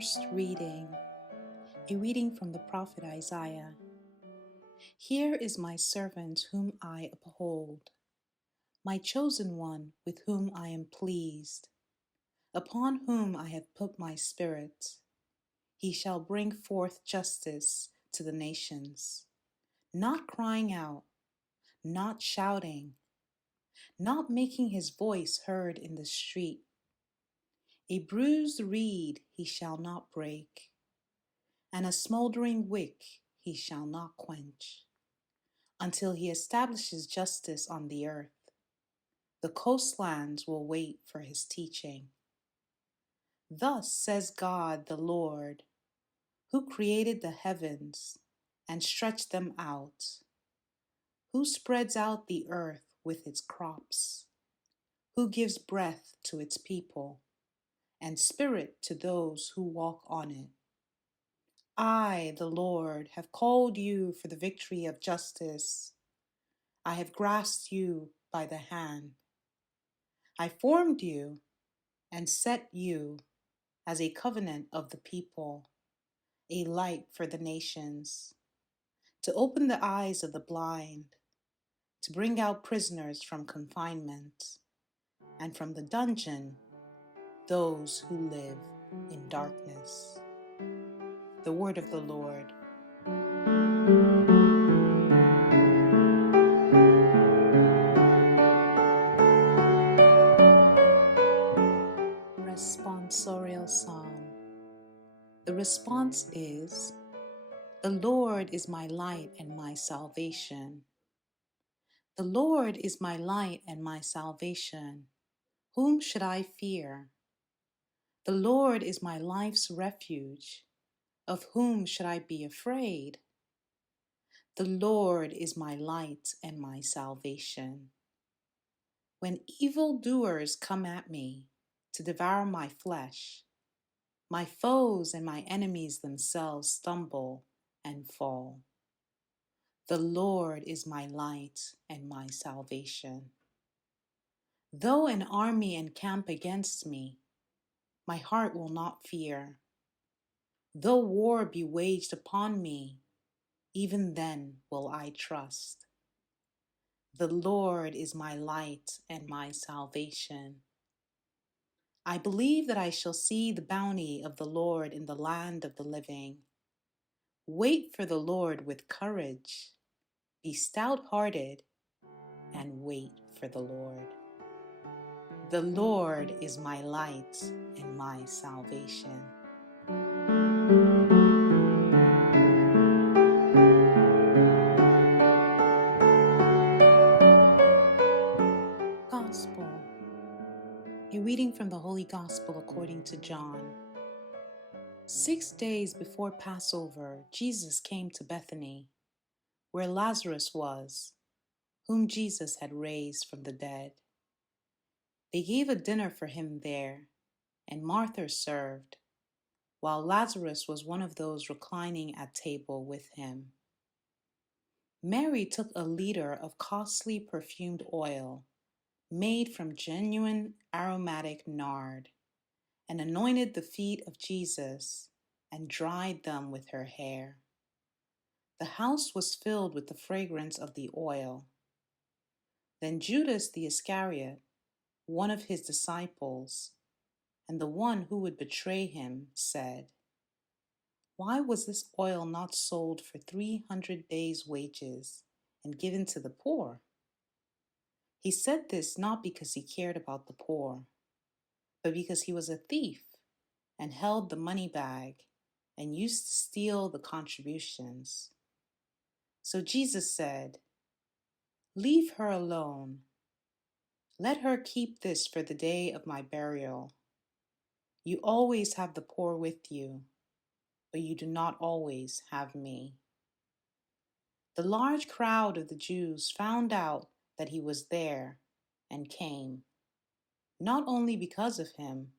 First reading, a reading from the prophet Isaiah. Here is my servant whom I uphold, my chosen one with whom I am pleased, upon whom I have put my spirit. He shall bring forth justice to the nations, not crying out, not shouting, not making his voice heard in the street. A bruised reed he shall not break, and a smoldering wick he shall not quench, until he establishes justice on the earth. The coastlands will wait for his teaching. Thus says God the Lord, who created the heavens and stretched them out, who spreads out the earth with its crops, who gives breath to its people and spirit to those who walk on it. I, the Lord, have called you for the victory of justice. I have grasped you by the hand. I formed you and set you as a covenant of the people, a light for the nations, to open the eyes of the blind, to bring out prisoners from confinement, and from the dungeon those who live in darkness. The word of the Lord. Responsorial Psalm. The response is, the Lord is my light and my salvation. The Lord is my light and my salvation. Whom should I fear? The Lord is my life's refuge. Of whom should I be afraid? The Lord is my light and my salvation. When evildoers come at me to devour my flesh, my foes and my enemies themselves stumble and fall. The Lord is my light and my salvation. Though an army encamp against me, my heart will not fear. Though war be waged upon me, even then will I trust. The Lord is my light and my salvation. I believe that I shall see the bounty of the Lord in the land of the living. Wait for the Lord with courage. Be stout-hearted and wait for the Lord. The Lord is my light and my salvation. Gospel. A reading from the Holy Gospel according to John. 6 days before Passover, Jesus came to Bethany, where Lazarus was, whom Jesus had raised from the dead. They gave a dinner for him there, and Martha served, while Lazarus was one of those reclining at table with him. Mary took a liter of costly perfumed oil, made from genuine aromatic nard, and anointed the feet of Jesus and dried them with her hair. The house was filled with the fragrance of the oil. Then Judas the Iscariot, one of his disciples, and the one who would betray him, said, "Why was this oil not sold for 300 days' wages and given to the poor?" He said this not because he cared about the poor, but because he was a thief and held the money bag and used to steal the contributions. So Jesus said, "Leave her alone. Let her keep this for the day of my burial. You always have the poor with you, but you do not always have me." The large crowd of the Jews found out that he was there and came, not only because of him,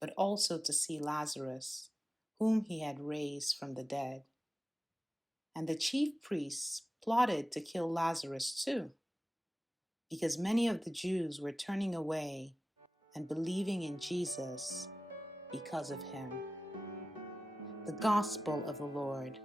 but also to see Lazarus, whom he had raised from the dead. And the chief priests plotted to kill Lazarus too, because many of the Jews were turning away and believing in Jesus because of him. The Gospel of the Lord.